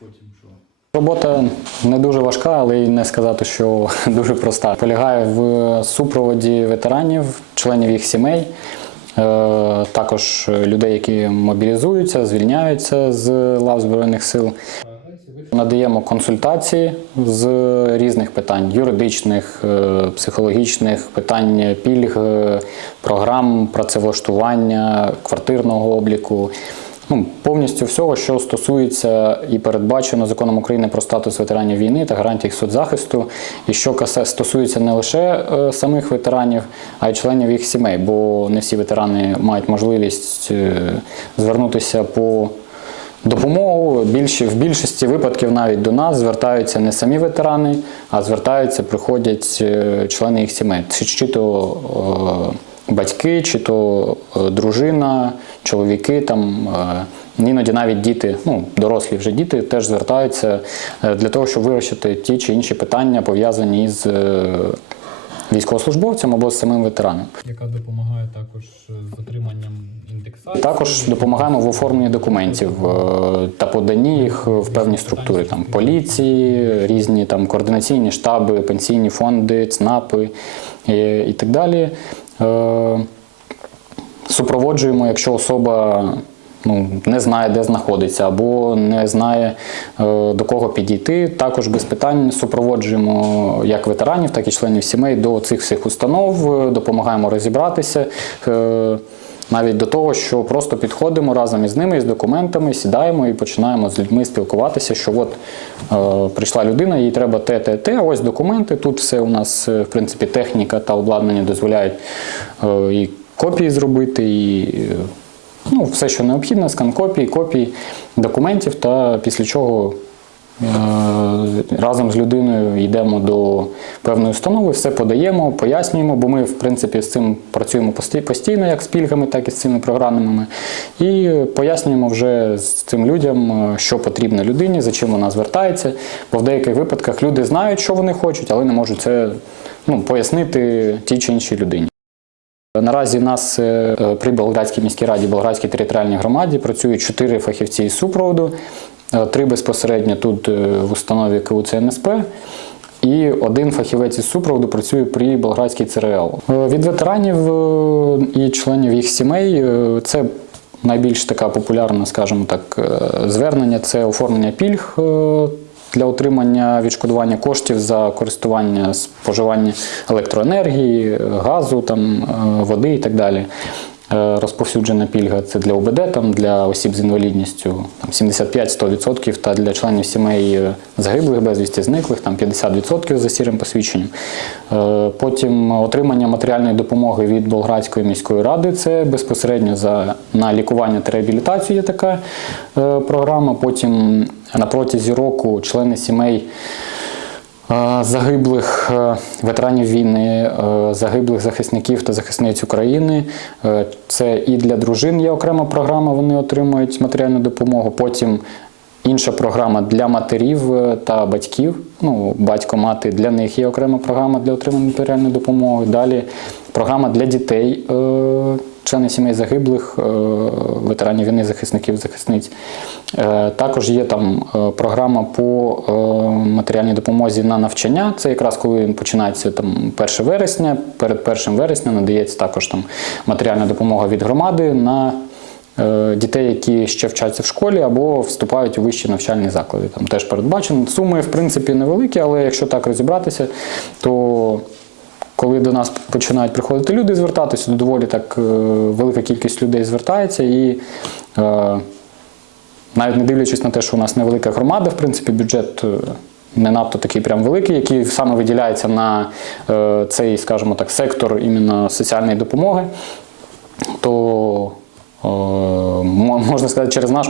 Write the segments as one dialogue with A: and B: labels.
A: потім що?
B: Робота не дуже важка, але й не сказати, що дуже проста. Полягає в супроводі ветеранів, членів їх сімей, е, також людей, які мобілізуються, звільняються з лав Збройних сил. Надаємо консультації з різних питань: юридичних, е, психологічних, питань пільг, е, програм працевлаштування, квартирного обліку. Ну, повністю всього, що стосується і передбачено законом України про статус ветеранів війни та гарантій їх соцзахисту, і що касе- стосується не лише е, самих ветеранів, а й членів їх сімей, бо не всі ветерани мають можливість е, звернутися по допомогу. В більшості випадків навіть до нас звертаються не самі ветерани, а звертаються, приходять е, члени їх сімей. Чи, то батьки, чи то е, дружина, чоловіки там. е, Іноді навіть діти, ну дорослі вже діти, теж звертаються е, для того, щоб вирішити ті чи інші питання пов'язані з військовослужбовцем або з самим ветераном.
A: Яка допомагає також з отриманням індексації.
B: Також допомагаємо в оформленні документів та поданні їх в певні структури, там поліції, різні там координаційні штаби, пенсійні фонди, ЦНАПи і, і так далі. Е, Супроводжуємо, якщо особа ну, не знає, де знаходиться, або не знає е, до кого підійти. Також без питань супроводжуємо як ветеранів, так і членів сімей до цих всіх установ, е, допомагаємо розібратися. Навіть до того, що просто підходимо разом із ними, із документами, сідаємо і починаємо з людьми спілкуватися, що от е, прийшла людина, їй треба те, те, те, ось документи. Тут все у нас, е, в принципі, техніка та обладнання дозволяють е, і копії зробити, і е, ну, все, що необхідно, скан копії, копії документів, та після чого разом з людиною йдемо до певної установи, все подаємо, пояснюємо, бо ми, в принципі, з цим працюємо постійно, як з пільгами, так і з цими програмами. І пояснюємо вже з цим людям, е, що потрібно людині, за чим вона звертається. Бо в деяких випадках люди знають, що вони хочуть, але не можуть це ну, пояснити тій чи іншій людині. Наразі нас е, е, при Болградській міській раді, Болградській територіальній громаді працюють чотири фахівці із супроводу, е, три безпосередньо тут е, в установі КУЦНСП. І один фахівець із супроводу працює при Болградській ЦРЛ. Е, Від ветеранів е, і членів їх сімей е, це найбільш така популярна, скажімо так, е, звернення це оформлення пільг е, для отримання відшкодування коштів за користування споживання електроенергії, газу, там, е, води і так далі. Е, Розповсюджена пільга це для ОБД, там, для осіб з інвалідністю там, 75-100%, та для членів сімей е, загиблих, безвісті зниклих, там 50% за сірим посвідченням. Е, Потім отримання матеріальної допомоги від Болградської міської ради це безпосередньо за, на лікування та реабілітацію є така програма. Потім на протязі року члени сімей. Е, Загиблих е, ветеранів війни, е, загиблих захисників та захисниць України. Це і для дружин є окрема програма, вони отримують матеріальну допомогу. Потім інша програма для матерів та батьків. Ну, батько, мати, для них є окрема програма для отримання матеріальної допомоги. Далі програма для дітей, члени сімей загиблих, е, ветеранів війни, захисників, захисниць. Е, Також є там е, програма по матеріальній допомозі на навчання. Це якраз коли починається там 1 вересня. Перед 1 вересня надається також там матеріальна допомога від громади на дітей, які ще вчаться в школі або вступають у вищі навчальні заклади. Там теж передбачено. Суми, в принципі, невеликі, але якщо так розібратися, то коли до нас починають приходити люди звертатися, доволі так е, велика кількість людей звертається і. е, навіть не дивлячись на те, що у нас невелика громада, в принципі, бюджет е, не надто такий прям великий, який саме виділяється на цей, скажімо так, сектор іменно соціальної допомоги, то можна сказати, через, наш,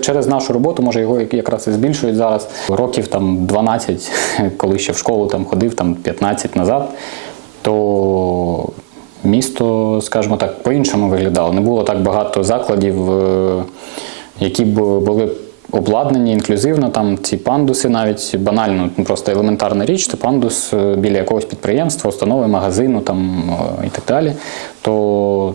B: через нашу роботу, може, його якраз і збільшують зараз. Років там 12, коли ще в школу там ходив, там 15 назад, то місто, скажімо так, по-іншому виглядало. Не було так багато закладів, е, які б були обладнані інклюзивно, там ці пандуси, навіть банально, ну, просто елементарна річ, це пандус е, біля якогось підприємства, установи, магазину там, е, і так далі. То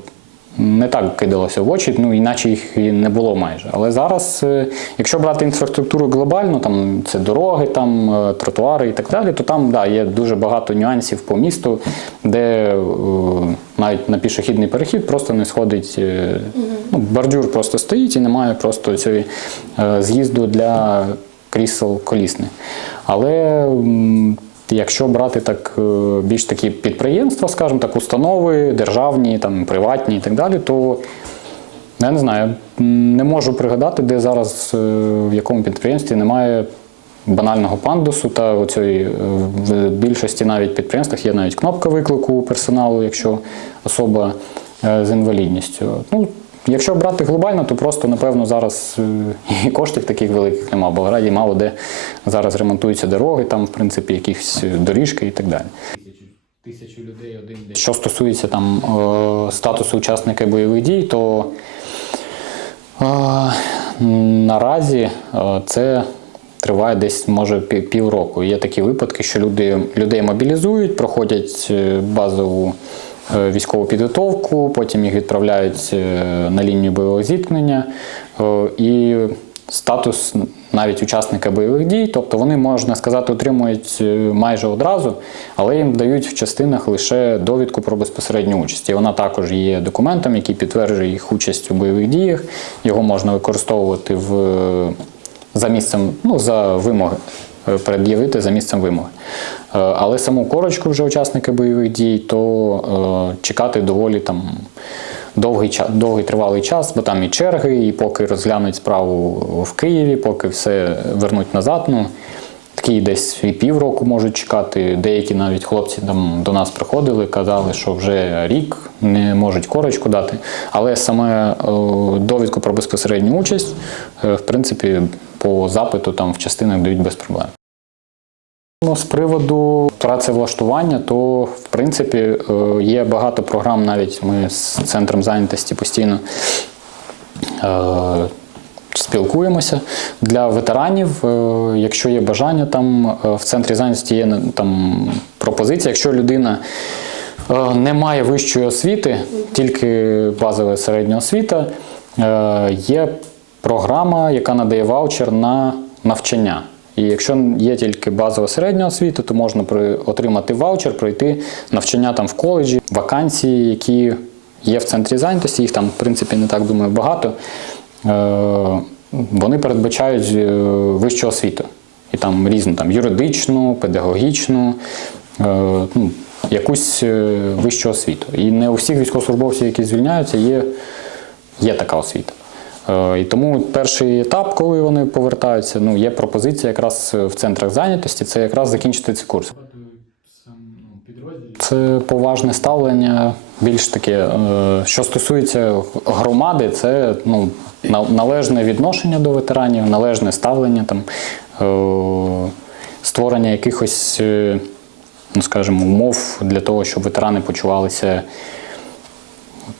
B: не так кидалося в очі, ну іначе їх і не було майже. Але зараз, е, якщо брати інфраструктуру глобально, там це дороги, там е, тротуари і так далі, то там да, є дуже багато нюансів по місту, де е, навіть на пішохідний перехід просто не сходить. Ну, бордюр просто стоїть і немає просто е, з'їзду для крісел колісних. Але якщо брати так е, більш такі підприємства, скажімо так, установи, державні, там, приватні і так далі, то я не знаю, не можу пригадати, де зараз е, в якому підприємстві немає банального пандусу та оцієї, е, в більшості навіть підприємствах є навіть кнопка виклику персоналу, якщо особа з інвалідністю. Ну, якщо брати глобально, то просто, напевно, зараз е, і коштів таких великих немає. Бо в раді мало де зараз ремонтуються дороги, там, в принципі, якісь доріжки і так далі.
A: Тисячу людей один день.
B: Що стосується там е, статусу учасника бойових дій, то е, наразі е, це триває десь може півроку. Є такі випадки, що люди, людей мобілізують, проходять е, базову е, військову підготовку, потім їх відправляють е, на лінію бойового зіткнення. е, І статус навіть учасника бойових дій, тобто вони, можна сказати, отримують е, майже одразу, але їм дають в частинах лише довідку про безпосередню участь. І вона також є документом, який підтверджує їх участь у бойових діях. Його можна використовувати в, за місцем, ну, за вимоги, е, пред'явити за місцем вимоги. Е, Але саму корочку вже учасника бойових дій, то е, чекати доволі там довгий час, довгий тривалий час, бо там і черги, і поки розглянуть справу в Києві, поки все вернуть назад. Ну, такі десь і півроку можуть чекати. Деякі навіть хлопці там до нас приходили, казали, що вже рік не можуть корочку дати. Але саме е, довідку про безпосередню участь, в принципі, по запиту там в частинах дають без проблем. Ну, з приводу працевлаштування, то в принципі е, є багато програм, навіть ми з центром зайнятості постійно е, спілкуємося. Для ветеранів, е, якщо є бажання, там в центрі зайнятості є там пропозиція, якщо людина. Не має вищої освіти, тільки базова середня освіта. Є програма, яка надає ваучер на навчання. І якщо є тільки базова середня освіта, то можна отримати ваучер, пройти навчання там в коледжі, вакансії, які є в центрі зайнятості, їх там, в принципі, не так думаю багато. Е, Вони передбачають е, вищу освіту. І там різну там, юридичну, педагогічну, е, ну, якусь вищу освіту. І не у всіх військовослужбовців, які звільняються, є, є така освіта. Е, І тому перший етап, коли вони повертаються, ну, є пропозиція якраз в центрах зайнятості, це якраз закінчити цей курс.
A: Сам ну, підрозділ.
B: Це поважне ставлення, більш таке, е, що стосується громади, це ну, належне відношення до ветеранів, належне ставлення, там, е, створення якихось, ну, скажімо, умов для того, щоб ветерани почувалися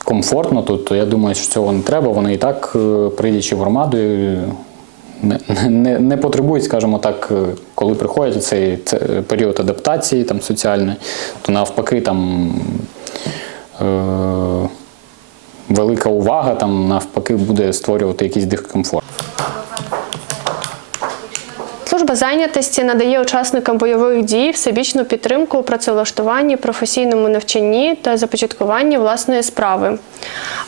B: комфортно тут, то я думаю, що цього не треба. Вони і так, е, прийдячи в громаду, е, не, не, не потребують, скажімо так, е, коли приходять цей, період адаптації там, соціальної, то навпаки там. Е, Велика увага там навпаки буде створювати якийсь дискомфорт.
C: Служба зайнятості надає учасникам бойових дій всебічну підтримку у працевлаштуванні, професійному навчанні та започаткуванні власної справи.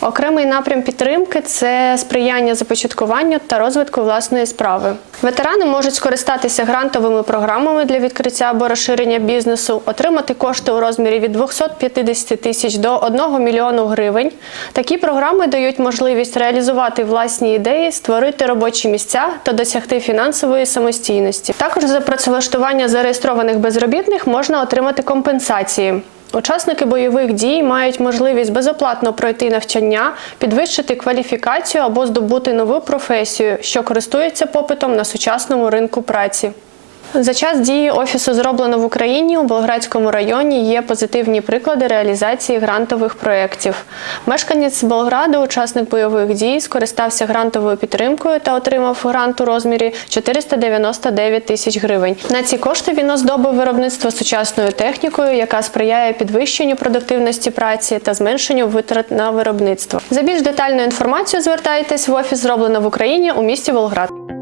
C: Окремий напрям підтримки це сприяння започаткуванню та розвитку власної справи. Ветерани можуть скористатися грантовими програмами для відкриття або розширення бізнесу, отримати кошти у розмірі від 250 тисяч до 1 мільйону гривень. Такі програми дають можливість реалізувати власні ідеї, створити робочі місця та досягти фінансової самостійності. Також за працевлаштування зареєстрованих безробітних можна отримати компенсації. Учасники бойових дій мають можливість безоплатно пройти навчання, підвищити кваліфікацію або здобути нову професію, що користується попитом на сучасному ринку праці. За час дії офісу зроблено в Україні у Болградському районі є позитивні приклади реалізації грантових проєктів. Мешканець Болграду, учасник бойових дій, скористався грантовою підтримкою та отримав грант у розмірі 499 тисяч гривень. На ці кошти він оздобив виробництво сучасною технікою, яка сприяє підвищенню продуктивності праці та зменшенню витрат на виробництво. За більш детальною інформацією звертайтесь в офіс зроблено в Україні у місті Болград.